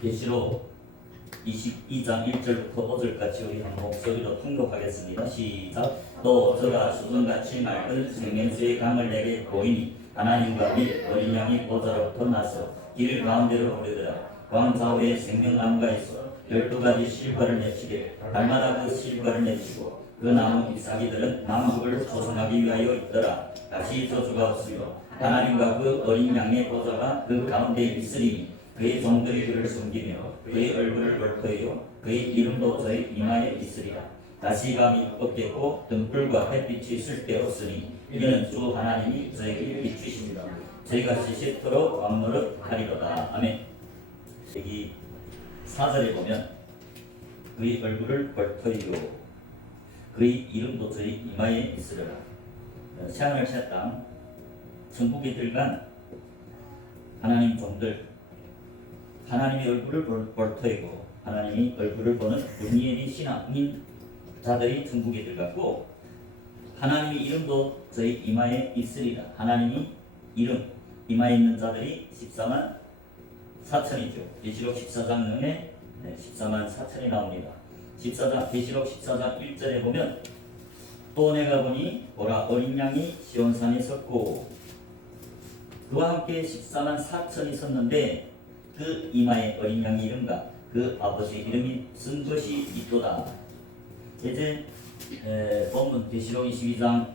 계시록 22장 1절부터 5절까지 우리 한 목소리로 통독하겠습니다. 시작. 또 저가 수정같이 맑은 생명수의 강을 내게 보이니 하나님과 및 어린 양이 보좌로부터 나서 길 가운데로 오르더라. 광 좌우에 생명나무가 있어 12가지 실과를 맺히되 달마다 그 실과를 맺히고 그 나무 잎사귀들은 만국을 조성하기 위하여 있더라. 다시 저주가 없으며 하나님과 그 어린 양의 보좌가 그 가운데 있으리니 그의 종들이 그를 숨기며 그의 얼굴을 벌토하여 그의 이름도 저희 이마에 있으리라. 다시 감이 없겠고 등불과 햇빛이 쓸데없으니 이는 주 하나님이 저에게 비추십니다. 저희가 시시토록 만물을 하리로다. 아멘. 여기 4절에 보면 그의 얼굴을 벌토하여 그의 이름도 저희 이마에 있으리라. 새하늘 새 땅 천국에 들어간 하나님 종들, 하나님의 얼굴을 벌토하고 하나님의 얼굴을 보는 불미의 신앙인 자들이 천국에 들어갔고, 하나님의 이름도 저희 이마에 있으리라. 하나님의 이름 이마에 있는 자들이 14만 4천이죠. 계시록 14장에 14만 4천이 나옵니다. 계시록 14장 1절에 보면 또 내가 보니 보라 어린 양이 시온산에 섰고 그와 함께 14만 4천이 섰는데 그 이마에 어린 양의 이름과 그 아버지 이름이 쓴 것이 있도다. 이제 본문 계시록 22장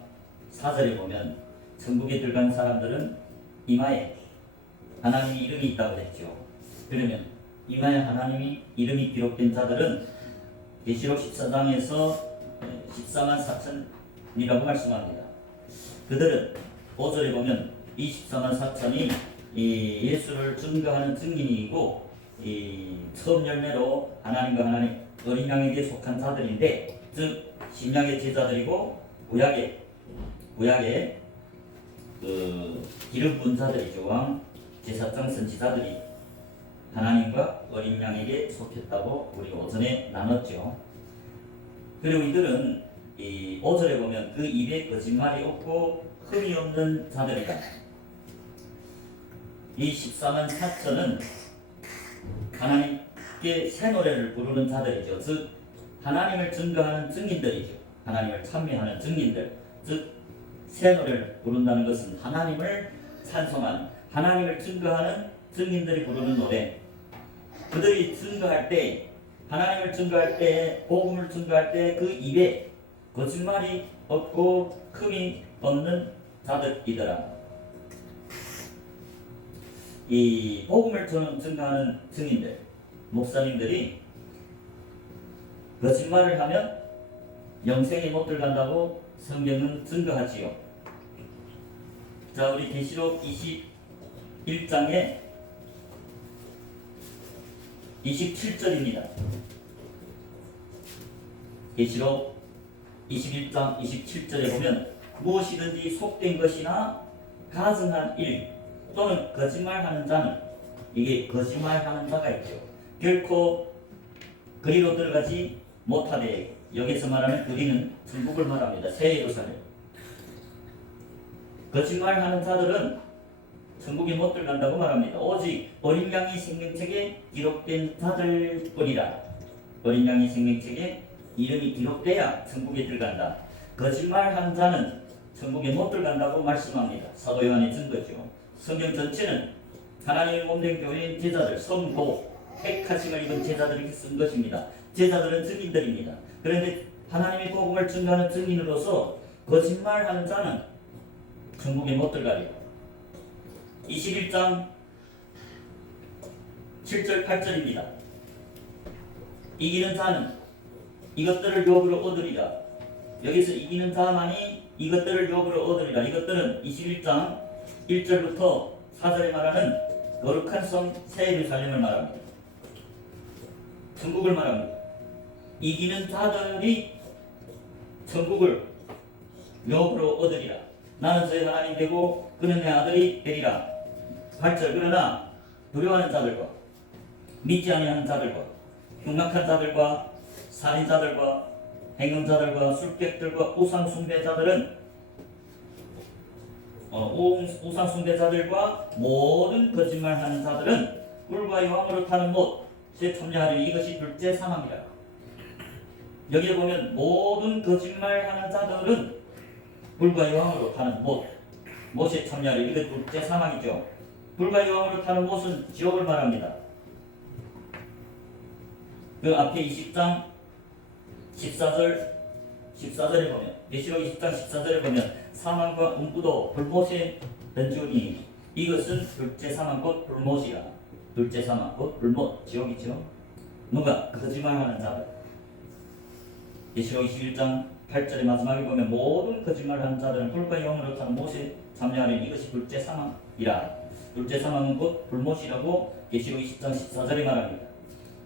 4절에 보면 천국에 들어간 사람들은 이마에 하나님의 이름이 있다고 했죠. 그러면 이마에 하나님의 이름이 기록된 자들은 계시록 14장에서 14만 4천이라고 말씀합니다. 그들은 5절에 보면 이 14만 4천이 예수를 증거하는 증인이고 처음 열매로 하나님과 하나님 어린 양에게 속한 자들인데, 즉 신약의 제자들이고 구약의 기름 부은 자들이죠. 왕 제사장 선지자들이 하나님과 어린 양에게 속했다고 우리 오전에 나눴죠. 그리고 이들은 5절에 보면 그 입에 거짓말이 없고 흠이 없는 자들이다. 이 14만 4천은 하나님께 새 노래를 부르는 자들이죠. 즉 하나님을 증거하는 증인들이죠. 하나님을 찬미하는 증인들. 즉 새 노래를 부른다는 것은 하나님을 찬송하는, 하나님을 증거하는 증인들이 부르는 노래. 그들이 증거할 때, 하나님을 증거할 때, 복음을 증거할 때 그 입에 거짓말이 없고 흠이 없는 자들이더라. 이 복음을 증거하는 증인들, 목사님들이 거짓말을 하면 영생에 못 들어간다고 성경은 증거하지요. 자, 우리 계시록 21장에 27절입니다. 계시록 21장 27절에 보면 무엇이든지 속된 것이나 가증한 일 또는 거짓말하는 자는, 이게 거짓말하는 자가 있죠. 결코 그리로 들어가지 못하되, 여기서 말하는 그리는 천국을 말합니다. 새 예루살렘. 거짓말하는 자들은 천국에 못 들어간다고 말합니다. 오직 어린 양의 생명책에 기록된 자들뿐이라. 어린 양의 생명책에 이름이 기록돼야 천국에 들어간다. 거짓말하는 자는 천국에 못 들어간다고 말씀합니다. 사도 요한의 증거죠. 성경 전체는 하나님의 몸된 교회인 제자들, 성도, 택하심을 입은 제자들이 쓴 것입니다. 제자들은 증인들입니다. 그런데 하나님의 복음을 증거하는 증인으로서 거짓말하는 자는 천국에 못 들어가리라. 21장 7절 8절입니다. 이기는 자는 이것들을 욕으로 얻으리라. 여기서 이기는 자만이 이것들을 욕으로 얻으리라. 이것들은 21장 1절부터 4절에 말하는 거룩한 성 새 예루살렘을 말합니다. 천국을 말합니다. 이기는 자들이 천국을 욕으로 얻으리라. 나는 저의 하나님 되고 그는 내 아들이 되리라. 8절. 그러나 두려워하는 자들과 믿지 아니하는 자들과 흉악한 자들과 살인자들과 행음자들과 술객들과 우상숭배자들은 우상숭배자들과 모든 거짓말하는 자들은 꿀과 여왕으로 타는 못 참여하리니 이것이 둘째 사망이라. 여기에 보면 모든 거짓말하는 자들은 불과 유황으로 타는 못에 참여하리니 이것 둘째 사망이죠. 불과 유황으로 타는 못은 지옥을 말합니다. 그 앞에 20장 14절에 보면 계시록 20장 14절에 보면 사망과 음부도 불못에 던지니 이것은 둘째 사망 곧 불못이라. 둘째 사망 곧 불못 지옥이죠. 누가 거짓말하는 자들. 계시록 21장 8절의 마지막에 보면 모든 거짓말하는 자들은 불과 영으로 타는 못에 참여하는 이것이 둘째 사망이라. 둘째 사망은 곧 불못이라고 계시록 20장 14절에 말합니다.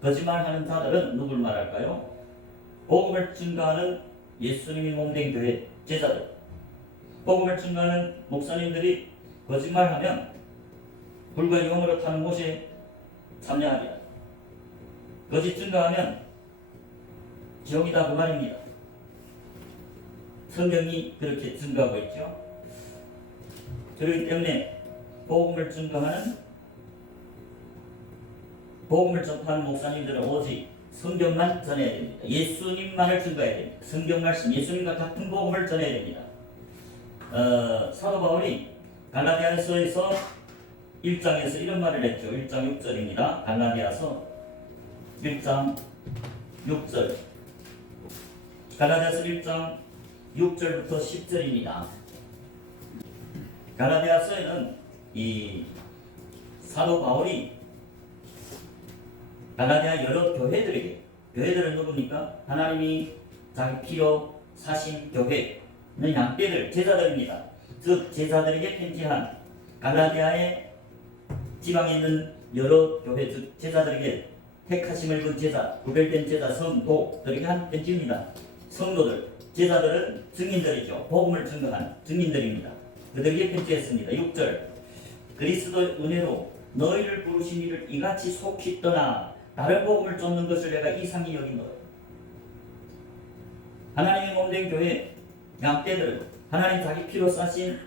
거짓말하는 자들은 누굴 말할까요? 복음을 증거하는 예수님이 몸된 교회 제자들. 복음을 증거하는 목사님들이 거짓말하면 불과 영으로 타는 못에 참여하리라. 거짓 증거하면 지옥이다 그 말입니다. 성경이 그렇게 증거하고 있죠. 그렇기 때문에 복음을 증거하는 복음을 전파하는 목사님들은 오직 성경만 전해야 됩니다. 예수님만을 증거해야 됩니다. 성경 말씀, 예수님과 같은 복음을 전해야 됩니다. 사도 바울이 갈라디아서에서 1장에서 이런 말을 했죠. 1장 6절입니다. 갈라디아서 1장 6절. 갈라디아서 1장 6절부터 10절입니다. 갈라디아서에는 이 사도 바울이 갈라디아 여러 교회들은 누굽니까? 하나님이 자기 피로 사신 교회는 양떼들, 제자들입니다. 즉 제자들에게 편지한 갈라디아의 지방에 있는 여러 교회, 즉 제자들에게 택하심을 본 제자, 구별된 제자, 성도들에게 한 편지입니다. 성도들, 제자들은 증인들이죠. 복음을 증거한 증인들입니다. 그들에게 편지했습니다. 6절. 그리스도의 은혜로 너희를 부르신 이를 이같이 속히 떠나 다른 복음을 쫓는 것을 내가 이상히 여긴노라. 하나님의 몸된 교회 양떼들, 하나님 자기 피로 싸신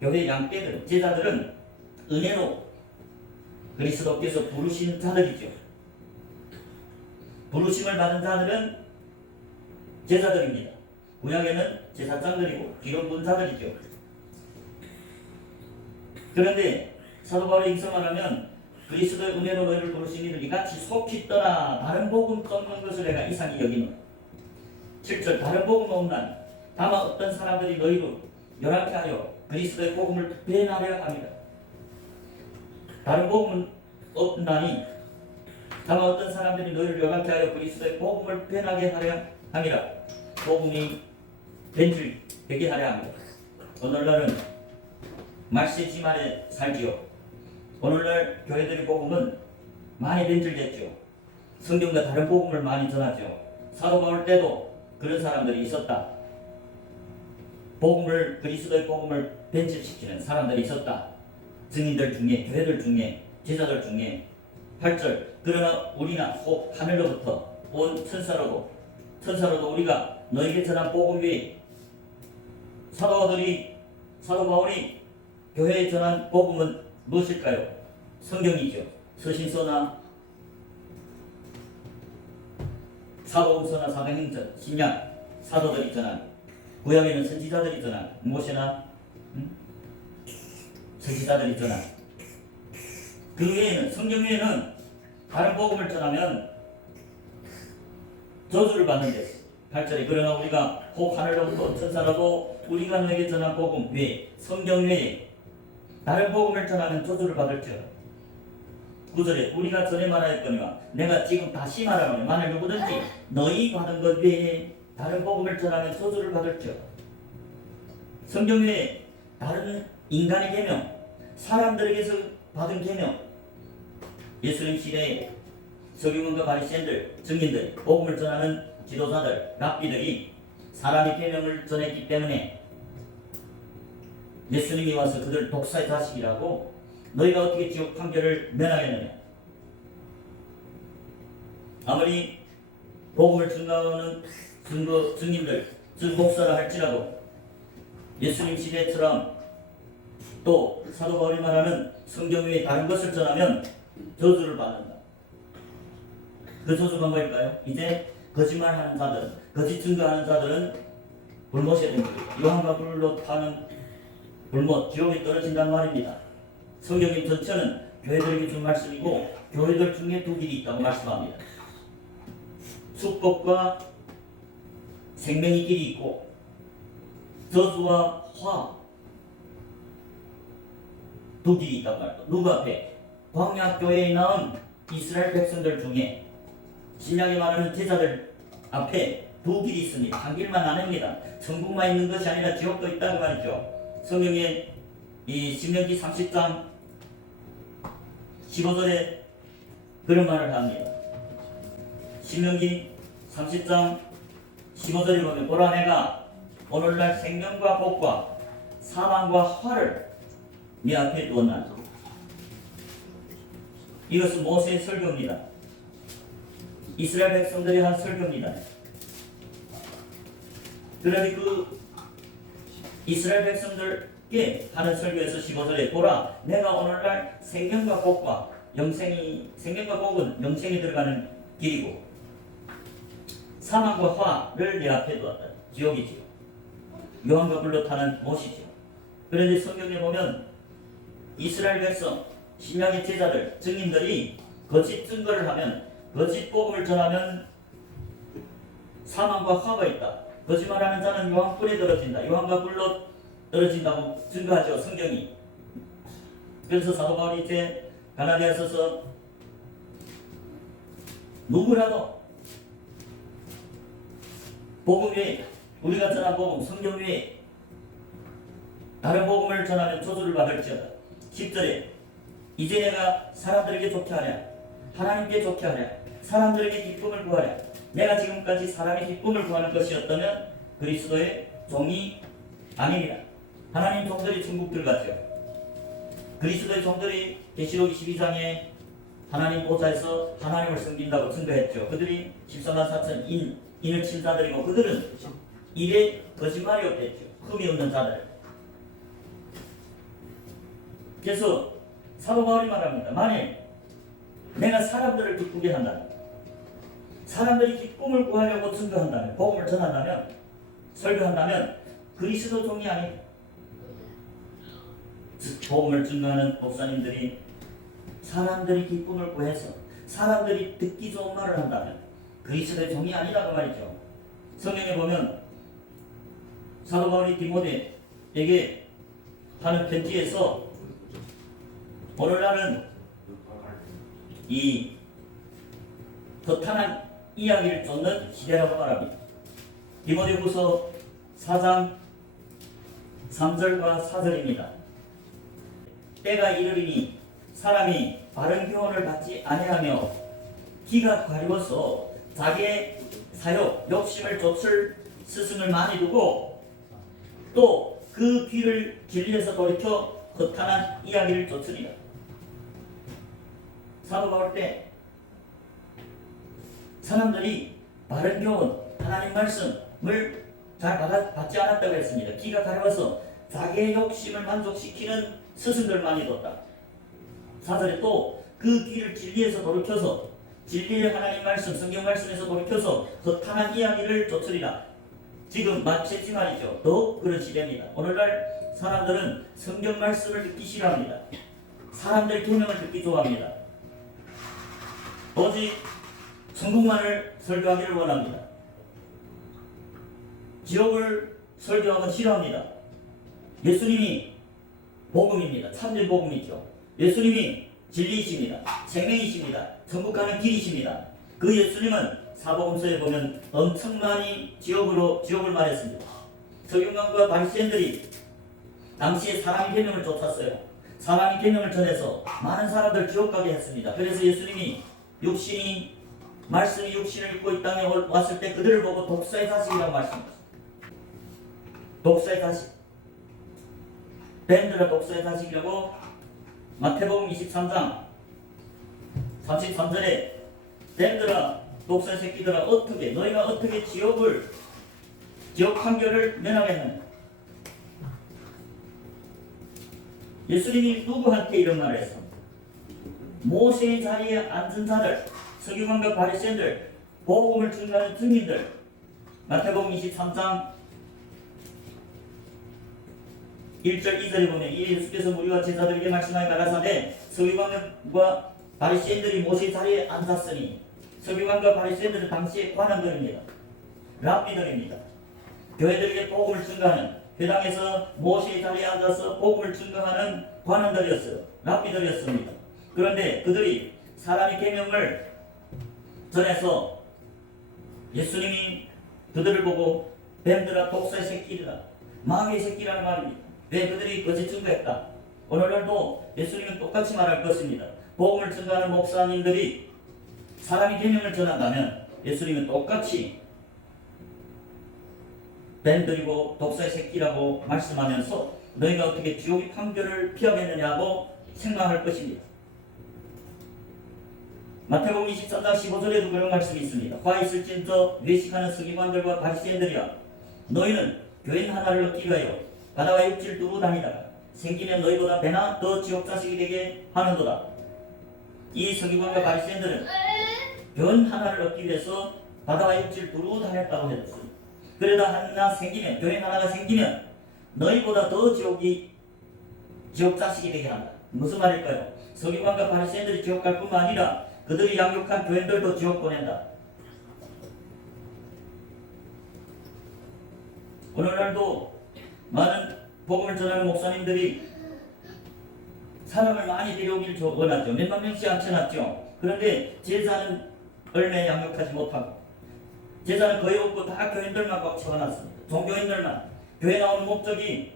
교회 양떼들, 제자들은 은혜로 그리스도께서 부르신 자들이죠. 부르심을 받은 자들은 제자들입니다. 구약에는 제사장들이고 기름 부은 자들이죠. 그런데 사도 바울이 익성하라면 그리스도의 은혜로 너희를 부르신 이를 이같이 속히 떠나 다른 복음 쫓는 것을 내가 이상히 여기노라. 7절. 다른 복음 없난 다만 어떤 사람들이 너희로 열악케 하여 그리스도의 복음을 배반하려 합니다. 다른 복음은 없나니 다만 어떤 사람들이 너희를 열악케 하여 그리스도의 복음을 배반하게 하려 함이라. 복음이 벤줄 되게 하려 합니다. 오늘날은 말세지 말에 살지요. 오늘날 교회들의 복음은 많이 변질됐죠. 성경과 다른 복음을 많이 전하죠. 사도 바울 때도 그런 사람들이 있었다. 그리스도의 복음을 변질시키는 사람들이 있었다. 증인들 중에, 교회들 중에, 제자들 중에. 8절. 그러나 우리나 혹 하늘로부터 온 천사로도 우리가 너에게 전한 복음 외에 사도 바울이 교회에 전한 복음은 무엇일까요? 성경이죠. 서신서나 사복음서나 사도행전, 신약 사도들이 전한, 구약에는 선지자들이 전한, 모세나 선지자들이 전한. 그 외에는, 성경 외에는 다른 복음을 전하면 저주를 받는 데서 8절에 그러나 우리가 혹 하늘로부터 천사라도 우리가 너에게 전한 복음 외에, 성경 외에 다른 복음을 전하면 저주를 받을지어다. 9절에 우리가 전에 말하였거니와 내가 지금 다시 말하노니 만일 누구든지 너희 받은 것 외에 다른 복음을 전하면 저주를 받을지어다. 성경 외에 다른 인간의 계명, 사람들에게서 받은 계명, 예수님 시대에 서기관과 바리새인들, 증인들, 복음을 전하는 지도자들, 랍비들이 사람의 계명을 전했기 때문에 예수님이 와서 그들 독사의 자식이라고 너희가 어떻게 지옥 판결을 면하겠느냐. 아무리 복음을 증거하는 증인들, 즉 목사라 할지라도 예수님 시대처럼 또 사도 바울이 말하는 성경 외에 다른 것을 전하면 저주를 받는다. 그 저주가 뭘까요? 이제 거짓말하는 자들, 거짓 증거하는 자들은 불못에 됩니다. 요한과 불로 타는 불못, 지옥에 떨어진단 말입니다. 성경의 전체는 교회들에게 준 말씀이고 교회들 중에 두 길이 있다고 말씀합니다. 축복과 생명의 길이 있고 저주와 화 두 길이 있단 말이죠. 누구 앞에? 광야 교회에 나온 이스라엘 백성들 중에 신약에 말하는 제자들 앞에 두 길이 있습니다. 한 길만 아닙니다. 천국만 있는 것이 아니라 지옥도 있다고 말이죠. 성경에 이 신명기 30장 15절에 그런 말을 합니다. 신명기 30장 15절에 보면 보라 내가 오늘날 생명과 복과 사망과 화를 네 앞에 두었나니. 이것은 모세의 설교입니다. 이스라엘 백성들이 한 설교입니다. 그러니 그 이스라엘 백성들께 하는 설교에서 15절에 보라 내가 오늘날 생명과 복과 생명과 복은 영생이 들어가는 길이고 사망과 화를 내 앞에 두었다. 지옥이지요. 요한과 불로 타는 못이지요. 그런데 성경에 보면 이스라엘 백성, 신약의 제자들, 증인들이 거짓 증거를 하면, 거짓 복음을 전하면 사망과 화가 있다. 거짓말하는 자는 요한불에 떨어진다. 요한과 불로 떨어진다고 증거하죠. 성경이. 그래서 사도 바울이 이제 갈라디아서서 누구라도 복음 외에 우리가 전한 복음, 성경 외에 다른 복음을 전하면 저주를 받을지어다. 10절에 이제 내가 사람들에게 좋게 하랴 하나님께 좋게 하랴 사람들에게 기쁨을 구하랴 내가 지금까지 사람의 기쁨을 구하는 것이었다면 그리스도의 종이 아니니라. 하나님 종들이 천국 들어갔죠. 그리스도의 종들이 계시록 22장에 하나님 보좌에서 하나님을 섬긴다고 증거했죠. 그들이 14만 4천 인을 친 자들이고 그들은 일에 거짓말이 없겠죠. 흠이 없는 자들. 그래서 사도 바울이 말합니다. 만일 내가 사람들을 기쁘게 한다면, 사람들이 기쁨을 구하려고 증거한다면, 복음을 전한다면, 설교한다면 그리스도 종이 아닌 복음을 증거하는 목사님들이 사람들이 기쁨을 구해서 사람들이 듣기 좋은 말을 한다면 그리스도의 종이 아니라고 말이죠. 성경에 보면 사도 바울이 디모데에게 하는 편지에서 오늘날은 이 허탄한 이야기를 쫓는 시대라고 말합니다. 디모데후서 4장 3절과 4절입니다. 때가 이르리니 사람이 바른 교훈을 받지 아니하며 기가 가리워서 자기의 사욕, 욕심을 좇을 스승을 많이 두고 또 그 귀를 진리에서 돌이켜 허탄한 이야기를 쫓으리라. 사도 바울 때 사람들이 바른 교훈, 하나님 말씀을 잘 받지 않았다고 했습니다. 귀가 가려워서 자기의 욕심을 만족시키는 스승들만이 뒀다. 4절에 또 그 귀를 진리에서 돌이켜서 진리의 하나님 말씀, 성경 말씀에서 돌이켜서 허탄한 이야기를 쫓으리라. 지금 마치 말이죠. 더욱 그런 시대입니다. 오늘날 사람들은 성경 말씀을 듣기 싫어합니다. 사람들의 계명을 듣기 좋아합니다. 오직 천국만을 설교하기를 원합니다. 지옥을 설교하면 싫어합니다. 예수님이 복음입니다. 참된 복음이죠. 예수님이 진리이십니다. 생명이십니다. 천국 가는 길이십니다. 그 예수님은 사복음서에 보면 엄청 많이 지옥을 말했습니다. 서기관과 바리새인들이 당시에 사람의 계명을 쫓았어요. 사람의 계명을 전해서 많은 사람들 지옥 가게 했습니다. 그래서 예수님이 말씀이 육신을 입고 이 땅에 왔을 때 그들을 보고 독사의 자식이라고 말씀하셨습니다. 독사의 자식. 뱀들아 독사의 자식이라고 마태복음 23장 33절에 뱀들아 독사의 새끼들아 너희가 어떻게 지옥 판결을 면하겠느냐. 예수님이 누구한테 이런 말을 했습니다. 모세의 자리에 앉은 자들, 서기관과 바리새인들, 복음을 증거하는 증인들. 마태복음 23장 1절 2절에 보면 이 예수께서 무리와 제자들에게 말씀하여 가라사대 서기관과 바리새인들이 모세 자리에 앉았으니, 서기관과 바리새인들은 당시의 관원들입니다. 랍비들입니다. 교회들에게 복음을 증거하는, 회당에서 모세의 자리에 앉아서 복음을 증거하는 관원들이었어요. 랍비들이었습니다. 그런데 그들이 사람의 계명을 전해서 예수님이 그들을 보고 뱀들아 독사의 새끼들아 마귀의 새끼라는 말입니다. 왜 그들이 거짓 증거했다. 오늘날도 예수님은 똑같이 말할 것입니다. 복음을 증거하는 목사님들이 사람의 계명을 전한다면 예수님은 똑같이 뱀들이고 독사의 새끼라고 말씀하면서 너희가 어떻게 지옥의 판결을 피하겠느냐고 생각할 것입니다. 마태복음 23장 15절에도 그런 말씀이 있습니다. 화 있을진저 외식하는 서기관들과 바리새인들이야, 너희는 교인 하나를 얻기 위하여 바다와 육지를 두루 다니다가 생기면 너희보다 배나 더 지옥 자식이 되게 하는도다. 이 서기관과 바리새인들은 교인 하나를 얻기 위해서 바다와 육지를 두루 다녔다고 했습니다. 그러다 하나 생기면, 교인 하나가 생기면 너희보다 더 지옥 자식이 되게 한다. 무슨 말일까요? 서기관과 바리새인들이 지옥 갈 뿐만 아니라 그들이 양육한 교인들도 지옥 보낸다. 오늘날도 많은 복음을 전하는 목사님들이 사람을 많이 데려오길 원하죠. 몇만 명씩 앉혀놨죠. 그런데 제자는 얼마 양육하지 못하고, 제자는 거의 없고 다 교인들만 꽉 채워놨습니다. 종교인들만. 교회 나오는 목적이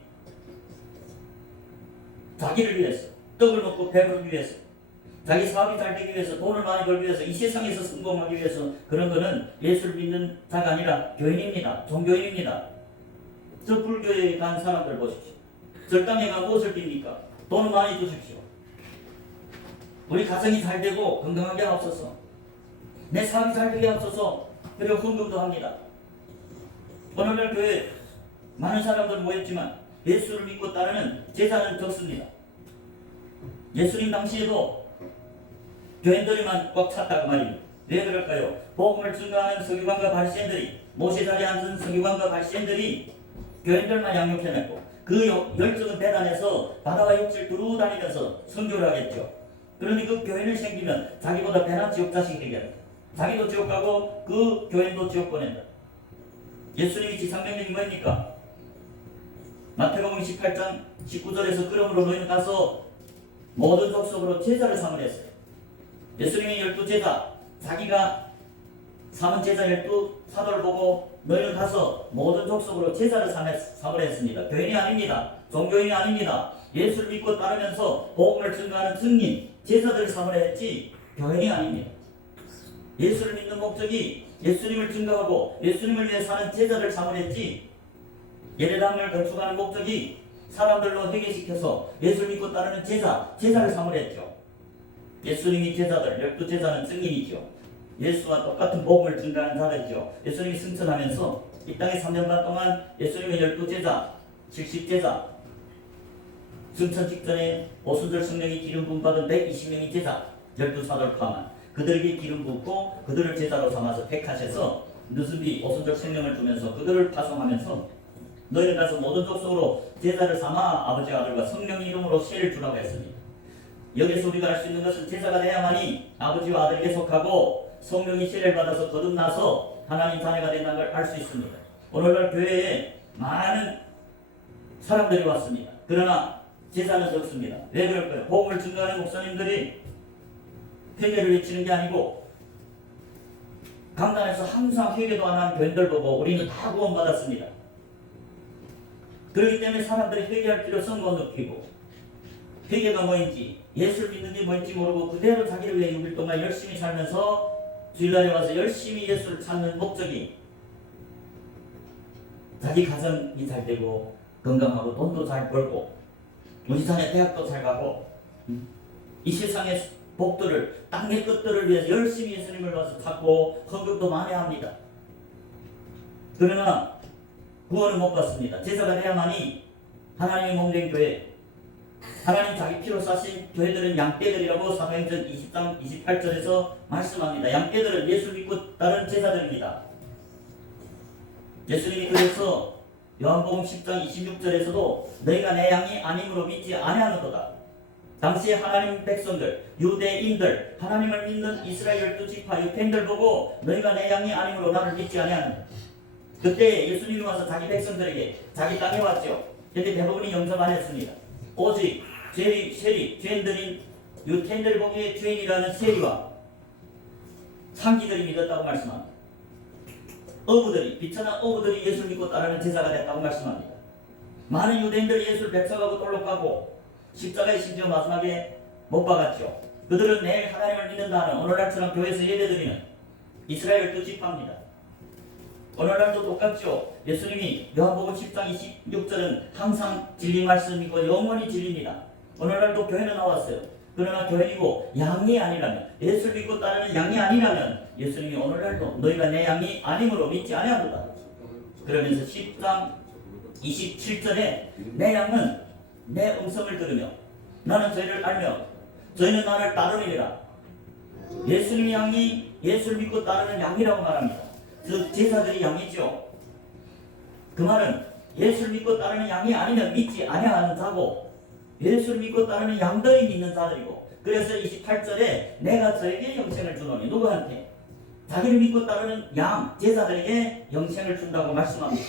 자기를 위해서, 떡을 먹고 배부르기 위해서, 자기 사업이 잘 되기 위해서, 돈을 많이 벌기 위해서, 이 세상에서 성공하기 위해서. 그런 거는 예수를 믿는 자가 아니라 교인입니다. 종교인입니다. 저 불교에 간 사람들 보십시오. 절당에 가면 무엇을 빕니까? 돈을 많이 주십시오. 우리 가정이 잘 되고 건강하게 하옵소서. 내 사업이 잘 되게 하옵소서. 그리고 헌금도 합니다. 오늘날 교회 많은 사람들 모였지만 예수를 믿고 따르는 제자는 적습니다. 예수님 당시에도 교인들만 꽉 찼다고 말입니다. 왜 그럴까요? 복음을 증거하는 서기관과 바리새인들이, 모세 자리에 앉은 서기관과 바리새인들이 교인들만 양육해냈고, 그 열정은 대단해서 바다와 육지를 두루 다니면서 선교를 하겠죠. 그런데 그 교인을 생기면 자기보다 배나 지옥 자식이 되겠다. 자기도 지옥 가고 그 교인도 지옥 보낸다. 예수님이 지상명령이 뭡니까? 마태복음 18장 19절에서 그러므로 너희는 가서 모든 족속으로 제자를 삼으라 했어요. 예수님이 12제자, 자기가 삼은 제자 12사도를 보고 너희는 가서 모든 족속으로 제자를 삼으라 했습니다. 교인이 아닙니다. 종교인이 아닙니다. 예수를 믿고 따르면서 복음을 증거하는 증인, 제자들을 삼으라 했지 교인이 아닙니다. 예수를 믿는 목적이 예수님을 증거하고 예수님을 위해 사는 제자를 삼으라 했지, 예배당을 건축하는 목적이 사람들로 회개시켜서 예수를 믿고 따르는 제자를 삼으라 했죠. 예수님이 제자들, 12제자는 증인이죠. 예수와 똑같은 복음을 증거하는 자들이죠. 예수님이 승천하면서 이 땅에 3년 반 동안 예수님의 12제자, 70제자, 승천 직전에 오순절 성령이 기름 부음 받은 120명의 제자, 12사도를 포함한 그들에게 기름 붓고 그들을 제자로 삼아서 택하셔서 느슨비 오순절 생명을 주면서 그들을 파송하면서 너희는 가서 모든 족속으로 제자를 삼아 아버지와 아들과 성령의 이름으로 세를 주라고 했습니다. 여기서 우리가 알 수 있는 것은 제자가 되야만이 아버지와 아들에게 속하고 성령이 세례를 받아서 거듭나서 하나님 자녀가 된다는 걸 알 수 있습니다. 오늘날 교회에 많은 사람들이 왔습니다. 그러나 제자는 적습니다. 왜 그럴까요? 복음을 증거하는 목사님들이 회개를 외치는 게 아니고 강단에서 항상 회개도 안 하는 교인들 보고 우리는 다 구원받았습니다. 그렇기 때문에 사람들이 회개할 필요성도 느끼고, 회개가 뭐인지, 예수를 믿는 게 뭔지 모르고 그대로 자기를 위해 6일 동안 열심히 살면서 주일날에 와서 열심히 예수를 찾는 목적이 자기 가정이 잘 되고 건강하고 돈도 잘 벌고 우리 자녀 대학도 잘 가고 이 세상의 복들을, 땅의 것들을 위해서 열심히 예수님을 와서 찾고 헌금도 많이 합니다. 그러나 구원을 못 받습니다. 제자가 돼야만이 하나님의 몸된 교회, 하나님 자기 피로 사신 교회들은 양떼들이라고 사도행전 20장 28절에서 말씀합니다. 양떼들은 예수 믿고 따른 제자들입니다. 예수님이 그래서 요한복음 10장 26절에서도 너희가 내 양이 아님으로 믿지 아니하노도다. 당시에 하나님 백성들, 유대인들, 하나님을 믿는 이스라엘 12지파 유대인들 보고 너희가 내 양이 아님으로 나를 믿지 아니하는. 그때 예수님이 와서 자기 백성들에게 자기 땅에 왔죠. 그런데 대부분이 영접 안 했습니다. 오직 세리, 죄인들인 유대인들 보기에 죄인이라는 세리와 상기들이 믿었다고 말씀합니다. 어부들이, 비천한 어부들이 예수를 믿고 따르는 제자가 됐다고 말씀합니다. 많은 유대인들이 예수를 백석하고 돌로 까고 십자가에 심지어 마지막에 못 박았죠. 그들은 매일 하나님을 믿는다는 오늘날처럼 교회에서 예배드리는 이스라엘 12지파입니다. 오늘날도 똑같죠. 예수님이 요한복음 10장 26절은 항상 진리 말씀이고 영원히 진리입니다. 오늘날도 교회는 나왔어요. 그러나 교회이고 양이 아니라면, 예수를 믿고 따르는 양이 아니라면 예수님이 오늘날도 너희가 내 양이 아님으로 믿지 아니하도다. 그러면서 10장 27절에 내 양은 내 음성을 들으며 나는 저희를 알며 저희는 나를 따르리라. 예수님의 양이 예수를 믿고 따르는 양이라고 말합니다. 즉 제자들이 양이죠. 그 말은 예수를 믿고 따르는 양이 아니면 믿지 아니하는 자고, 예수를 믿고 따르는 양들이 믿는 자들이고, 그래서 28절에 내가 저에게 영생을 주노니, 누구한테? 자기를 믿고 따르는 양, 제자들에게 영생을 준다고 말씀합니다.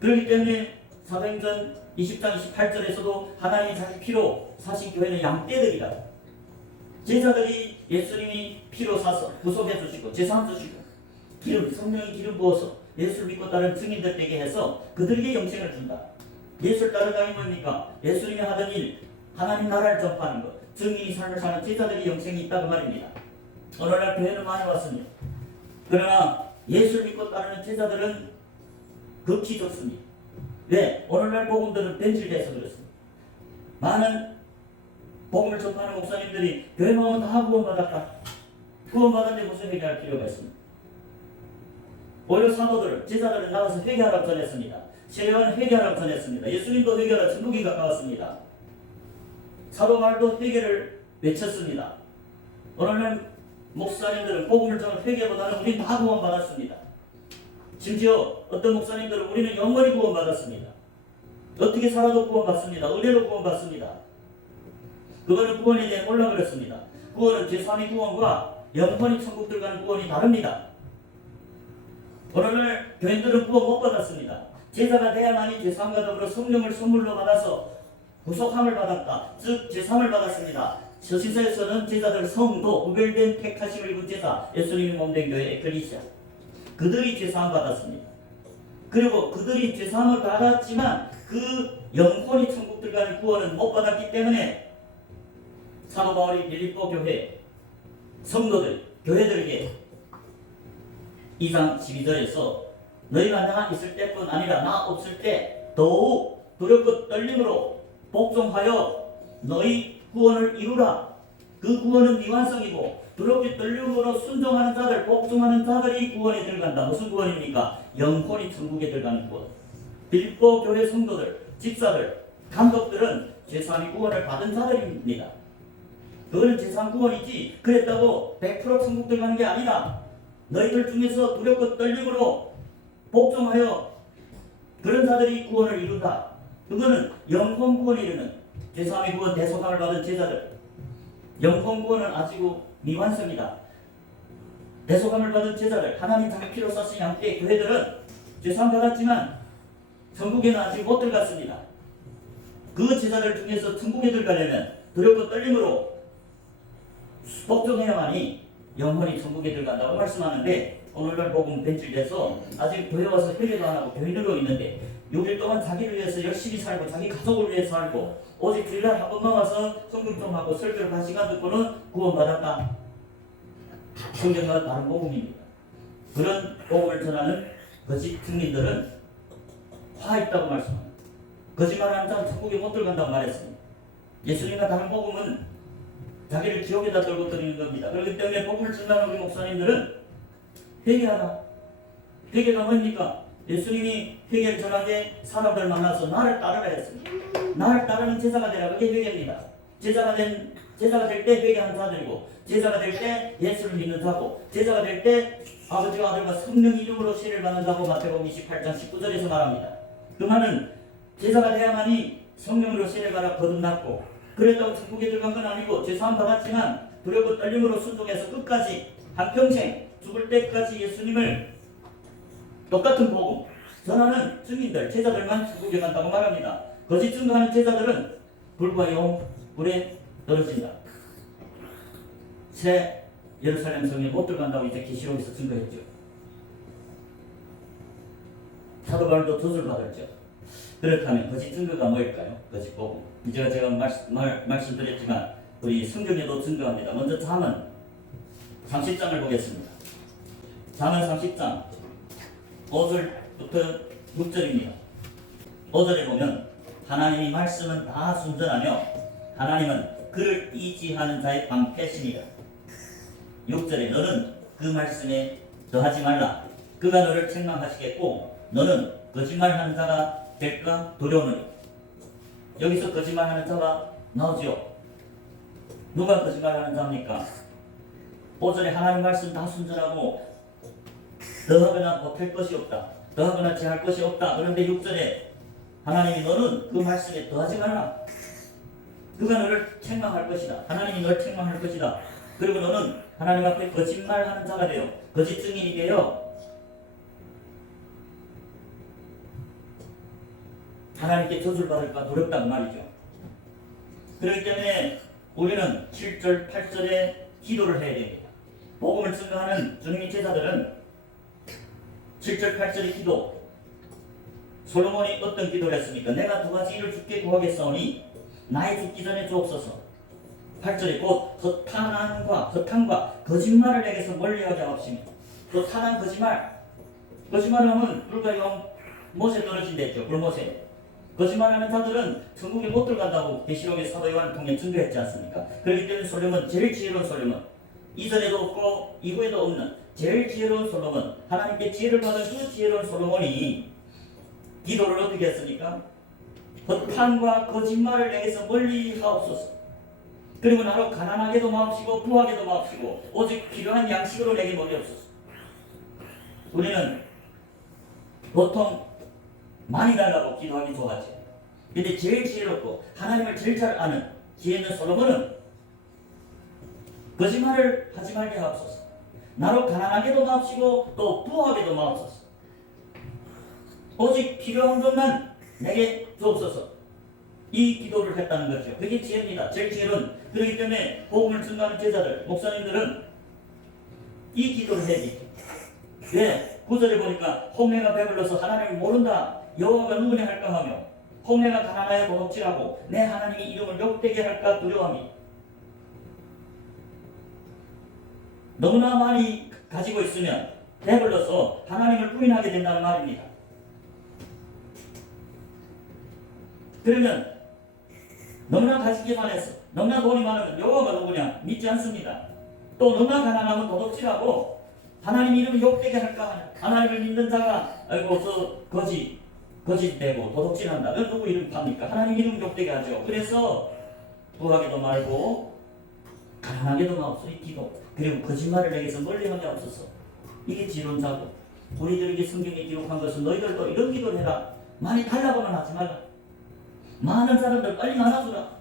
그렇기 때문에 사도행전 20장 28절에서도 하나님이 자기 피로 사신 교회는 양떼들이다. 제자들이 예수님이 피로 사서 구속해 주시고 제사 주시고 기름, 성령의 기름 부어서 예수를 믿고 따른 증인들에게 해서 그들에게 영생을 준다. 예수를 따르다니 뭡니까? 예수님이 하던 일, 하나님 나라를 전파하는 것, 증인이 삶을 사는 제자들이 영생이 있다고 말입니다. 오늘날 교회는 많이 왔습니다. 그러나 예수를 믿고 따르는 제자들은 극히 좋습니다. 왜? 오늘날 복음들은 변질돼서 그렇습니다. 많은 복음을 접하는 목사님들이 교회 나오면 다 구원받았다. 구원받았는데 무슨 회개할 필요가 있습니다. 오히려 사도들, 제자들은 나와서 회개하라고 전했습니다. 세례요한은 회개하라고 전했습니다. 예수님도 회개하라, 천국이 가까웠습니다. 사도 바울도 회개를 외쳤습니다. 오늘날 목사님들은 복음을 전한 회개보다는 우리 다 구원받았습니다. 심지어 어떤 목사님들은 우리는 영원히 구원받았습니다. 어떻게 살아도 구원받습니다. 은혜로 구원받습니다. 그거는 구원에 대해 몰라 그랬습니다. 구원은 제3의 구원과 영원히 천국 들어가는 구원이 다릅니다. 오늘날 교인들은 구원 못 받았습니다. 제자가 돼야만이 제3과 더불어 성령을 선물로 받아서 구속함을 받았다. 즉 제3을 받았습니다. 서신서에서는 제자들 성도, 구별된 택하심을 입은 제자, 예수님이 몸된 교회 에클리시아, 그들이 제3 받았습니다. 그리고 그들이 제3을 받았지만 그 영혼이 천국 들어가는 구원은 못 받았기 때문에 사도 바울이 빌립보 교회 성도들, 교회들에게 2장 12절에서 너희가 나 있을 때뿐 아니라 나 없을 때 더욱 두렵고 떨림으로 복종하여 너희 구원을 이루라. 그 구원은 미완성이고 두렵게 떨림으로 순종하는 자들, 복종하는 자들이 구원에 들어간다. 무슨 구원입니까? 영혼이 천국에 들어가는 구원. 빌립보 교회 성도들, 집사들, 감독들은 제3의 구원을 받은 자들입니다. 그거는 제3 구원이지 그랬다고 100% 천국 들어가는 게 아니라 너희들 중에서 두렵고 떨림으로 복종하여 그런 자들이 구원을 이룬다. 그거는 영혼 구원을 이루는 제3의 구원 대속함을 받은 제자들. 영혼 구원은 아직 미완성이다. 대속함을 받은 제자들, 하나님 자기 피로 사신 양떼의 교회들은 제3 받았지만 천국에는 아직 못 들어갔습니다. 그 제자들 중에서 천국에 들어가려면 두렵고 떨림으로 복종해야만이 영혼이 천국에 들어간다고 말씀하는데, 오늘날 복음 변질돼서 아직 교회 와서 회개도 안 하고 교인으로 있는데 6일 동안 자기를 위해서 열심히 살고 자기 가족을 위해 살고 오직 주일날 한 번만 와서 성경 좀 하고 설교를 한 시간 듣고는 구원받았다. 성경과 다른 복음입니다. 그런 복음을 전하는 거짓 증인들은 화 있다고 말씀합니다. 거짓말하는 자는 천국에 못 들어간다고 말했습니다. 예수님과 다른 복음은 자기를 지옥에다 떨고 드리는 겁니다. 그렇기 때문에 복음을 전하는 우리 목사님들은 회개하라. 회개가 뭡니까? 예수님이 회개를 전한 게 사람들 만나서 나를 따르라 했습니다. 나를 따르는 제자가 되라. 그게 회개입니다. 제자가 될 때 회개하는 자들이고, 제자가 될 때 예수를 믿는 자고, 제자가 될 때 아버지와 아들과 성령 이름으로 세례를 받는 자고, 마태복음 28장 19절에서 말합니다. 그 말은 제자가 되야만이 성령으로 세례를 받아 거듭났고, 그랬다고 천국에 들어간 건 아니고 죄사함 받았지만 두렵고 떨림으로 순종해서 끝까지 한평생 죽을 때까지 예수님을 똑같은 복음 전하는 증인들, 제자들만 천국에 간다고 말합니다. 거짓 증거하는 제자들은 불과 불에 떨어진다. 새 예루살렘 성에 못 들어간다고 이제 계시록에서 증거했죠. 사도 바울도 덫을 받았죠. 그렇다면 거짓 증거가 뭘까요? 거짓 복음. 제가 말씀드렸지만 우리 성경에도 증거합니다. 먼저 잠언 30장을 보겠습니다. 잠언 30장 5절부터 6절입니다. 5절에 보면 하나님의 말씀은 다 순전하며 하나님은 그를 의지하는 자의 방패시니라. 6절에 너는 그 말씀에 더하지 말라. 그가 너를 책망하시겠고 너는 거짓말하는 자가 될까 두려우느니. 여기서 거짓말하는 자가 나오죠. 누가 거짓말하는 자입니까? 5절에 하나님 말씀 다 순전하고 더하거나 보탤 것이 없다. 더하거나 제할 것이 없다. 그런데 6절에 하나님이 너는 그 말씀에 더하지 말라. 그가 너를 책망할 것이다. 하나님이 너를 책망할 것이다. 그리고 너는 하나님 앞에 거짓말하는 자가 되어 거짓 증인이 되어 하나님께 저주를 받을까 두렵단 말이죠. 그렇기 때문에 우리는 7절, 8절에 기도를 해야 됩니다. 복음을 증거하는 주님의 제자들은 7절, 8절의 기도, 솔로몬이 어떤 기도를 했습니까? 내가 두 가지 일을 주께 구하겠사오니 나의 죽기 전에 주옵소서. 8절에 곧 허탄과 거짓말을 내게서 멀리하게 하옵시며. 허탄한 거짓말하면 불과 못에 떨어진댔죠. 불못에. 거짓말하는 자들은 천국에 못 들어간다고 계시록의 사도 요한을 통해 증거했지 않습니까? 그렇기 때문에 솔로몬, 제일 지혜로운 솔로몬, 이전에도 없고 이후에도 없는 제일 지혜로운 솔로몬, 하나님께 지혜를 받은 그 지혜로운 솔로몬이 기도를 어떻게 했습니까? 허탄과 거짓말을 내게서 멀리 하옵소서. 그리고 나로 가난하게도 마옵시고 부하게도 마옵시고 오직 필요한 양식으로 내게 먹이옵소서. 우리는 보통 많이 달라고 기도하기 좋아하죠. 근데 제일 지혜롭고 하나님을 제일 잘 아는 지혜 있는 솔로몬은 거짓말을 하지 말게 하옵소서. 나로 가난하게도 마옵시고 또 부하게도 마옵소서. 오직 필요한 것만 내게 주옵소서. 이 기도를 했다는 거죠. 그게 지혜입니다. 제일 지혜로운. 그렇기 때문에 복음을 증거하는 제자들, 목사님들은 이 기도를 해야지. 왜? 9절에 보니까 홍해가 배불러서 하나님을 모른다. 여호와가 누구냐 할까 하며 홍해가 가난하여 도둑질하고 내 하나님의 이름을 욕되게 할까 두려워하며. 너무나 많이 가지고 있으면 배불러서 하나님을 부인하게 된다는 말입니다. 그러면 너무나 가지기만 해서 너무나 돈이 많으면 여호와가 누구냐 믿지 않습니다. 또 너무나 가난하면 도둑질하고 하나님 이름을 욕되게 할까 하냐. 하나님을 믿는 자가 아이고 저 거짓되고 도둑질한다. 그건 누구 이름 팝니까? 하나님 이름 욕되게 하죠. 그래서 부하게도 말고 가난하게도 마옵소서. 이 기도 그리고 거짓말을 내게서 멀리하게 없어서 이게 지혜로운 자고 우리들에게 성경에 기록한 것은 너희들도 이런 기도를 해라. 많이 달라고만 하지 말라. 많은 사람들 빨리 많아져라.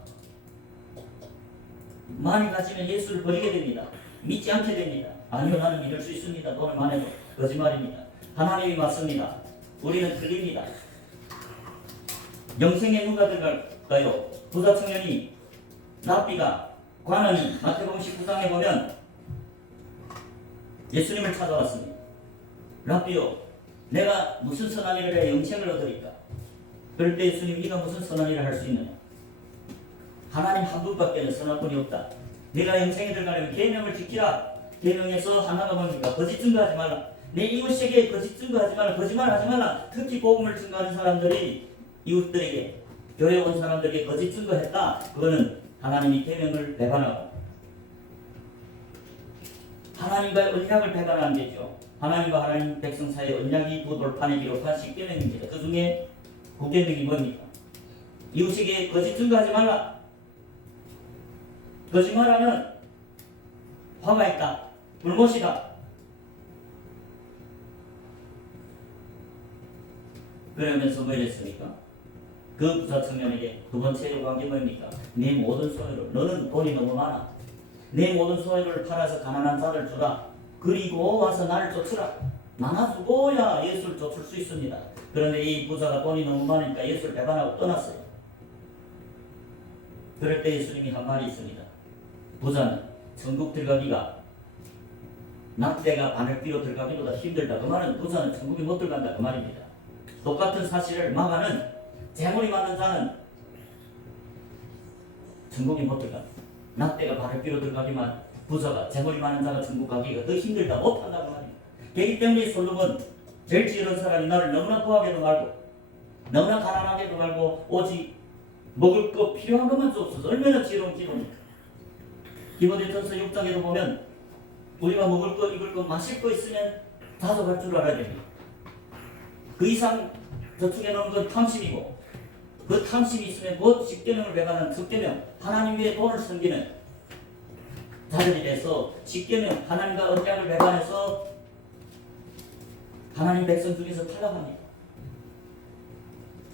많이 가지면 예수를 버리게 됩니다. 믿지 않게 됩니다. 아니요 나는 믿을 수 있습니다. 돈을 많아도 거짓말입니다. 하나님이 맞습니다. 우리는 틀립니다. 영생에 누가 들어갈까요? 부자 청년이 랍비가 관원이 마태복음 19장에 보면 예수님을 찾아왔습니다. 랍비요 내가 무슨 선한 일을 해 영생을 얻으리까? 그럴 때 예수님 네가 무슨 선한 일을 할 수 있느냐? 하나님 한 분밖에는 선한 분이 없다. 네가 영생에 들어가려면 계명을 지키라. 계명에서 하나가 뭡니까? 거짓 증거하지 말라. 내 이웃에게 거짓 증거하지 말라. 거짓말하지 말라. 특히 복음을 증거하는 사람들이 이웃들에게 교회 온 사람들에게 거짓 증거했다. 그거는 하나님이 계명을 배반하고 하나님과의 언약을 배반한 데죠. 하나님과 하나님 백성 사이의 언약이 두 돌판에 기록한 10계명입니다. 그 중에 9계명이 뭡니까? 이웃에게 거짓 증거하지 말라. 거짓말하면 화가 있다. 불못이다. 그러면서 뭐 이랬습니까? 그 부자 청년에게 두 번째 요구한 게 뭡니까? 내 모든 소유를, 너는 돈이 너무 많아. 내 모든 소유를 팔아서 가난한 자들 주라. 그리고 와서 나를 쫓으라. 나눠주고야 예수를 쫓을 수 있습니다. 그런데 이 부자가 돈이 너무 많으니까 예수를 배반하고 떠났어요. 그럴 때 예수님이 한 말이 있습니다. 부자는 천국 들어가기가 낙대가 바늘 띠로 들어가기보다 힘들다. 그 말은 부자는 천국에 못 들어간다. 그 말입니다. 똑같은 사실을 마가는 재물이 많은 자는 천국에 못 들어간다. 낙대가 바늘 띠로 들어가기만 부자가 재물이 많은 자가 천국 가기가 더 힘들다. 못한다고 말입니다. 그렇기 때문에 솔로몬 제일 지혜로운 사람이 나를 너무나 구하게도 말고 너무나 가난하게도 말고 오직 먹을 거 필요한 것만 줬어서 얼마나 지혜로운 기도입니까? 디모데전서 6장에도 보면 우리가 먹을 거, 입을 거, 마실 거 있으면 다져갈 줄 알아야 됩니다. 그 이상 저축해 놓은 건 탐심이고 그 탐심이 있으면 곧 10계명을 배반하는 특계명 하나님 위에 돈을 섬기는 자들이 돼서 10계명 하나님과 언약을 배반해서 하나님 백성 중에서 탈락합니다.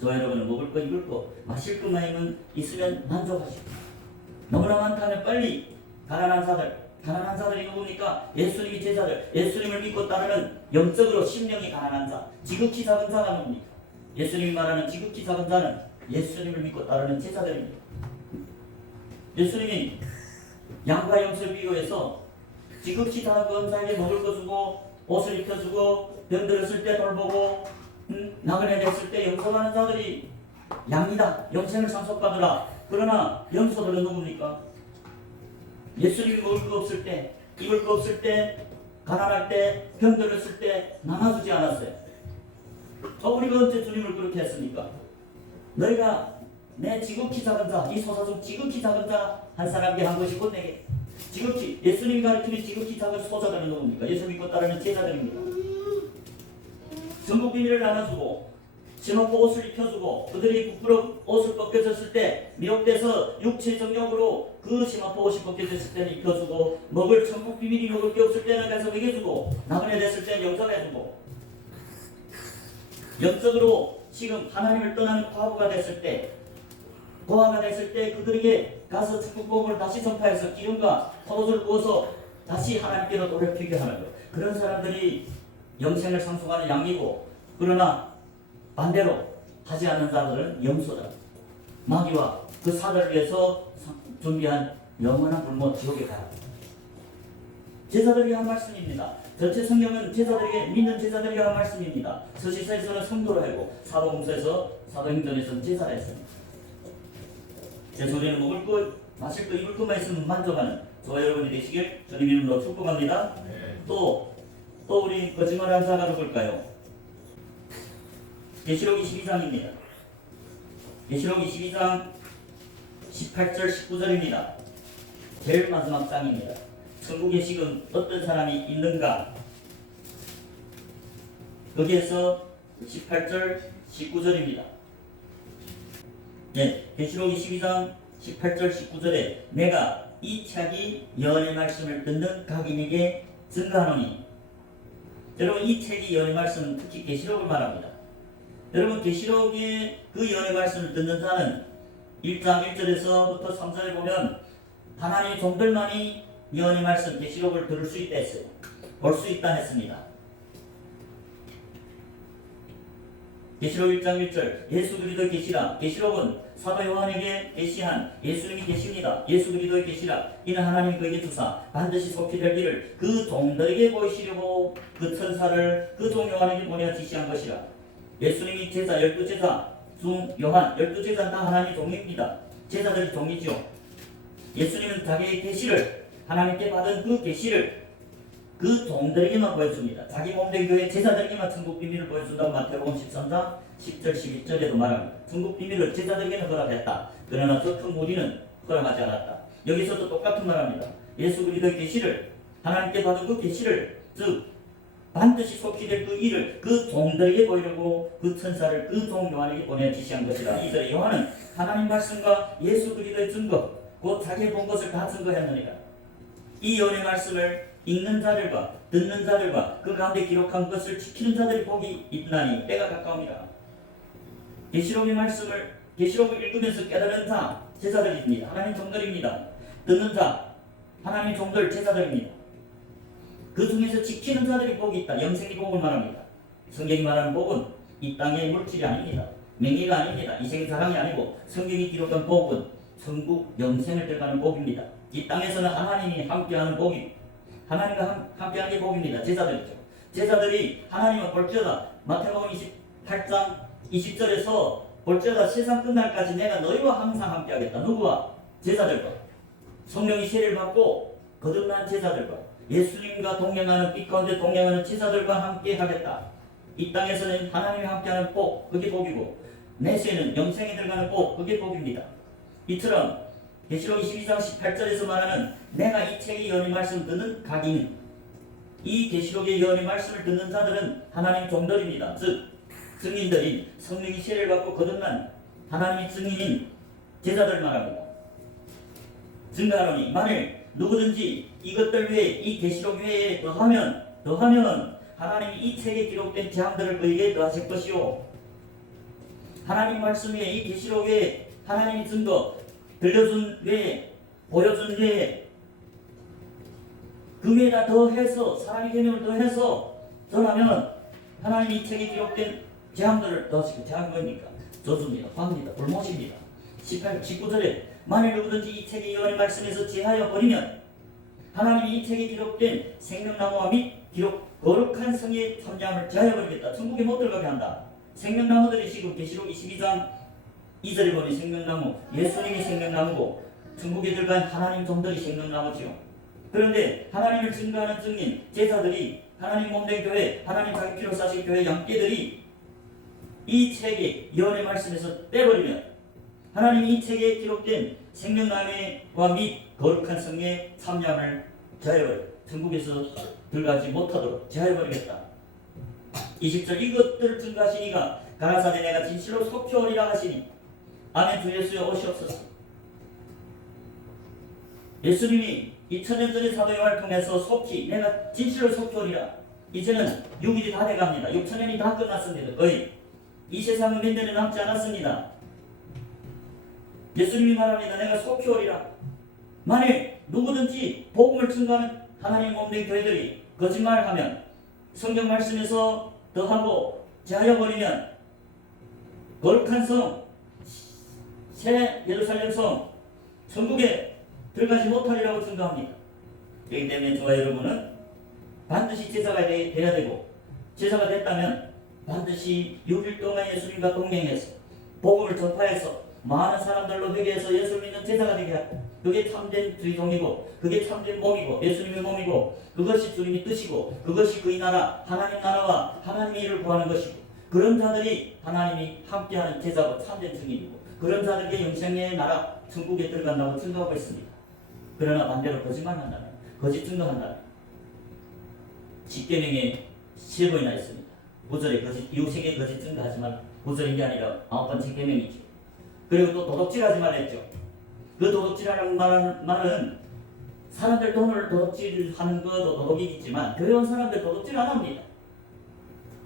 저와 여러분은 먹을 거, 입을 거, 마실 것만 있으면 만족하시고 너무나 많다면 빨리 가난한 자들이 누굽니까? 예수님이 제자들, 예수님을 믿고 따르는 영적으로 심령이 가난한 자, 지극히 작은 자가 누굽니까? 예수님이 말하는 지극히 작은 자는 예수님을 믿고 따르는 제자들입니다. 예수님이 양과 염소를 비교해서 지극히 작은 자에게 먹을 거 주고 옷을 입혀주고 병들었을 때 돌보고 나그네 됐을 때 용서하는 자들이 양이다. 영생을 상속받으라. 그러나 염소들은 누굽니까? 예수님이 먹을 거 없을 때, 입을 거 없을 때, 가난할 때, 병들었을 때 나눠주지 않았어요. 우리가 언제 주님을 그렇게 했습니까? 너희가 내 지극히 작은 자, 이 소사 중 지극히 작은 자 한 사람에게 한 것이고 내게 지극히 예수님이 가르치는 지극히 작은 소자들은 누굽니까? 예수 믿고 따르는 제자들입니다. 전국 비밀을 나눠주고 신었고 옷을 입혀주고 그들이 부끄러 옷을 벗겨졌을 때 미혹돼서 육체 정욕으로 그 신었고 옷이 벗겨졌을 때는 입혀주고 먹을 천국 비밀이 먹을 게 없을 때는 가서 먹여주고 나그네 됐을 때는 영접해주고 영적으로 지금 하나님을 떠나는 과부가 됐을 때 고아가 됐을 때 그들에게 가서 축복복음을 다시 전파해서 기름과 포도주를 부어서 다시 하나님께로 돌려피게 하는 것. 그런 사람들이 영생을 상속하는 양이고 그러나 반대로 하지 않는 자들은 염소다. 마귀와 그 사자를 위해서 준비한 영원한 불못 지옥에 가라. 제자들에게 한 말씀입니다. 전체 성경은 제자들에게 믿는 제자들에게 한 말씀입니다. 서시서에서는 성도로 하고 사도공서에서 사도행전에서는 제자라 했습니다. 우리는 먹을 것, 마실 것, 입을 것만 있으면 만족하는 저와 여러분이 되시길 주님 이름으로 축복합니다. 또 우리 거짓말하는 자가 누굴까요? 계시록 22장입니다. 계시록 22장 18절 19절입니다. 제일 마지막 장입니다. 천국에 지금 어떤 사람이 있는가? 거기에서 18절 19절입니다. 네, 계시록 22장 18절 19절에 내가 이 책이 예언의 말씀을 듣는 각인에게 증거하노니 여러분 이 책이 예언의 말씀은 특히 계시록을 말합니다. 여러분 계시록의 그 예언의 말씀을 듣는 자는 1장 1절에서부터 3절에 보면 하나님의 종들만이 예언의 말씀 계시록을 들을 수 있다 했어요. 볼 수 있다 했습니다. 계시록 1장 1절 예수 그리스도의 계시라. 계시록은 사도 요한에게 계시한 예수님이 계십니다. 예수 그리스도의 계시라. 이는 하나님이 그에게 주사 반드시 속히 될 일을 그 종들에게 보이시려고 그 천사를 그 종 요한에게 보내어 지시한 것이라. 예수님이 제자 12제자 중 요한 12제자는 다 하나님의 종입니다. 제자들이 종이죠. 예수님은 자기의 계시를 하나님께 받은 그 계시를 그 종들에게만 보여줍니다. 자기 몸된 교회 제자들에게만 천국 비밀을 보여준다고 마태복음 13장 10절 11절에도 말합니다. 천국 비밀을 제자들에게는 허락했다. 그러나 저 큰 무리는 허락하지 않았다. 여기서도 똑같은 말합니다. 예수 그리스도의 계시를 하나님께 받은 그 계시를 즉 반드시 속히 될 그 일을 그 종들에게 보이려고 그 천사를 그 종 요한에게 보내 지시한 것이다. 이절에 요한은 하나님 말씀과 예수 그리스도의 증거 곧 자기의 본 것을 다 증거했느니라. 이 예언의 말씀을 읽는 자들과 듣는 자들과 그 가운데 기록한 것을 지키는 자들이 복이 있나니 때가 가까웁니다. 계시록의 말씀을 계시록을 읽으면서 깨달은 자 제자들입니다. 하나님 종들입니다. 듣는 자 하나님 종들 제자들입니다. 그 중에서 지키는 자들이 복이 있다. 영생의 복을 말합니다. 성경이 말하는 복은 이 땅의 물질이 아닙니다. 명예가 아닙니다. 이생의 자랑이 아니고 성경이 기록한 복은 천국 영생을 들어가는 복입니다. 이 땅에서는 하나님이 함께하는 복이 하나님과 함께하는 게 복입니다. 제자들이죠. 제자들이 하나님을 볼지어다 마태복음 28장 20절에서 볼지어다 세상 끝날까지 내가 너희와 항상 함께하겠다. 누구와? 제자들과. 성령이 세례를 받고 거듭난 제자들과 예수님과 동행하는 빛 가운데 동행하는 제자들과 함께 하겠다. 이 땅에서는 하나님이 함께하는 복, 그게 복이고 내세에는 영생에 들어가는 복, 그게 복입니다. 이처럼 계시록 22장 18절에서 말하는 내가 이 책의 예언의 말씀을 듣는 각인, 이 계시록의 예언의 말씀을 듣는 자들은 하나님 종들입니다. 즉 증인들인 성령이 세례를 받고 거듭난 하나님의 증인인 제자들 말합니다. 증거하노니 만일 누구든지 이것들 외에 이 계시록 외에 더하면 하나님이 이 책에 기록된 재앙들을 그에게 더하실 것이요 하나님 말씀 외에 이 계시록 외에 하나님의 증거 들려준 외에 보여준 외에 그 외에다 더해서 사람의 개념을 더해서 전하면 하나님이 이 책에 기록된 재앙들을 더하시고 재앙이 뭡니까? 저주입니다. 화입니다. 불못입니다. 18, 19절에 만일 누구든지 이 책의 예언의 말씀에서 제하여 버리면 하나님이 이 책에 기록된 생명나무와 및 기록 거룩한 성의 참여함을 제하여 버리겠다. 천국에 못 들어가게 한다. 생명나무들이 지금 계시록 22장 2절에 보니 생명나무, 예수님이 생명나무고 천국에 들어간 하나님 종들이 생명나무지요. 그런데 하나님을 증거하는 증인, 제자들이 하나님 몸된 교회, 하나님 자기 피로 사신 교회 양떼들이 이 책의 예언의 말씀에서 떼버리면 하나님이 이 책에 기록된 생명나무와 및 거룩한 성의 참여함을 제하여 천국에서 들어가지 못하도록 제하여버리겠다. 20절 이것들을 증거하시니가 가라사대 내가 진실로 속히 오리라 하시니 아멘. 주 예수여 오시옵소서. 예수님이 2000년 전의 사도 요한을 통해서 속히 내가 진실로 속히 오리라. 이제는 6일이 다 돼갑니다. 6000년이 다 끝났습니다. 거의 이 세상은 몇 년이 남지 않았습니다. 예수님이 말합니다. 내가 속히 오리라. 만일 누구든지 복음을 증거하는 하나님 몸된 교회들이 거짓말하면 성경 말씀에서 더하고 제하여버리면 거룩한 성, 새 예루살렘 성, 천국에 들어가지 못하리라고 증거합니다. 그렇기 때문에 저와 여러분은 반드시 제자가 되어야 되고 제자가 됐다면 반드시 6일 동안 예수님과 동행해서 복음을 전파해서 많은 사람들로 되게 해서 예수 믿는 제자가 되게 하고 그게 참된 주의종이고 그게 참된 몸이고 예수님의 몸이고 그것이 주님의 뜻이고 그것이 그의 나라 하나님 나라와 하나님의 일을 구하는 것이고 그런 자들이 하나님이 함께하는 제자고 참된 증인이고 그런 자들에게 영생의 나라 천국에 들어간다고 증거하고 있습니다. 그러나 반대로 거짓말한다면 거짓 증거한다면 십계명에 7번이나 있습니다. 9절에 거짓 이웃에게 거짓 증거하지만 9절인 게 아니라 9번째 계명이죠. 그리고 또 도둑질하지 말랬죠. 그 도둑질하는 말은 사람들 돈을 도둑질하는 것도 도둑이겠지만 교회 온 사람들 도둑질 안 합니다.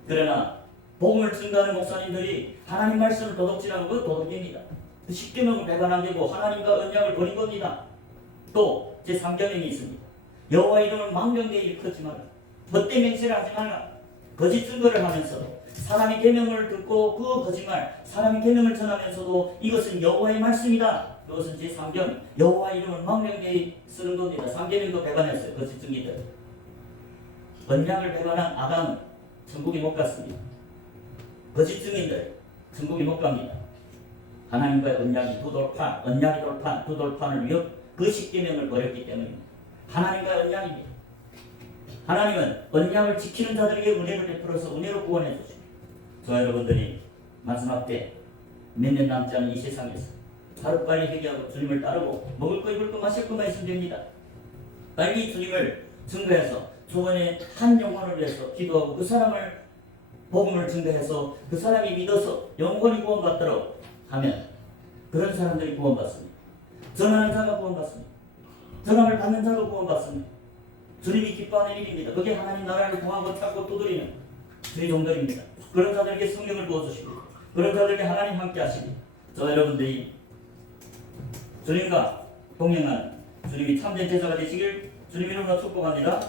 그러나 복음을 증거하는 목사님들이 하나님 말씀을 도둑질하는 것 도둑입니다. 그 십계명을 배반한 게고 하나님과 언약을 버린 겁니다. 또 제3계명이 있습니다. 여호와 이름을 망령되이 일컫지 마라. 헛된 맹세를 하지 마라. 거짓 증거를 하면서도 사람의 계명을 듣고 그 거짓말 사람의 계명을 전하면서도 이것은 여호와의 말씀이다. 그것은 제3계명 여호와 이름을 망령되이 쓰는 겁니다. 3계명도 배반했어요. 거짓 증기들. 언약을 배반한 아담은 천국에 못 갔습니다. 거짓 증인들 천국에 못 갑니다. 하나님과의 언약이 두 돌판, 언약의 돌판, 두 돌판을 위협 그 십계명을 버렸기 때문입니다. 하나님과의 언약입니다. 하나님은 언약을 지키는 자들에게 은혜를 베풀어서 은혜로 구원해 주십니다. 저와 여러분들이 마지막 때 몇 년 남지 않은 이 세상에서 하루빨리 회개하고 주님을 따르고 먹을 거 입을 거 마실 것만 있으면 됩니다. 빨리 주님을 증거해서 초본에 한 영혼을 위해서 기도하고 그 사람을 복음을 증거해서 그 사람이 믿어서 영원히 구원받도록 하면 그런 사람들이 구원받습니다. 전하는 자가 구원받습니다. 전함을 받는 자가 구원받습니다. 주님이 기뻐하는 일입니다. 그게 하나님 나라를 구하고 찾고 두드리는 주의 종들입니다. 그런 자들에게 성령을 부어주시고 그런 자들에게 하나님 함께 하시고 저 여러분들이 주님과 동행하는 주님이 참된 제자가 되시길 주님 이름으로 축복합니다.